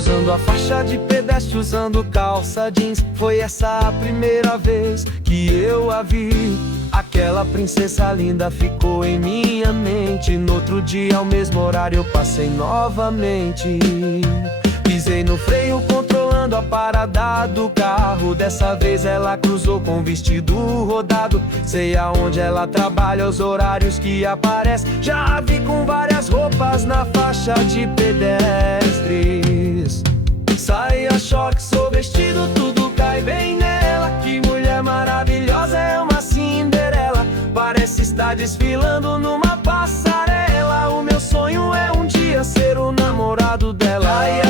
cruzando a faixa de pedestre usando calça jeans. Foi essa a primeira vez que eu a vi. Aquela princesa linda ficou em minha mente. No outro dia, ao mesmo horário, eu passei novamente. Pisei no freio, controlando a parada do carro. Dessa vez ela cruzou com vestido rodado. Sei aonde ela trabalha, os horários que aparece. Já a vi com várias roupas na faixa de pedestres. Saia, choque, sou vestido, tudo cai bem nela. Que mulher maravilhosa, é uma Cinderela. Parece estar desfilando numa passarela. O meu sonho é um dia ser o namorado dela.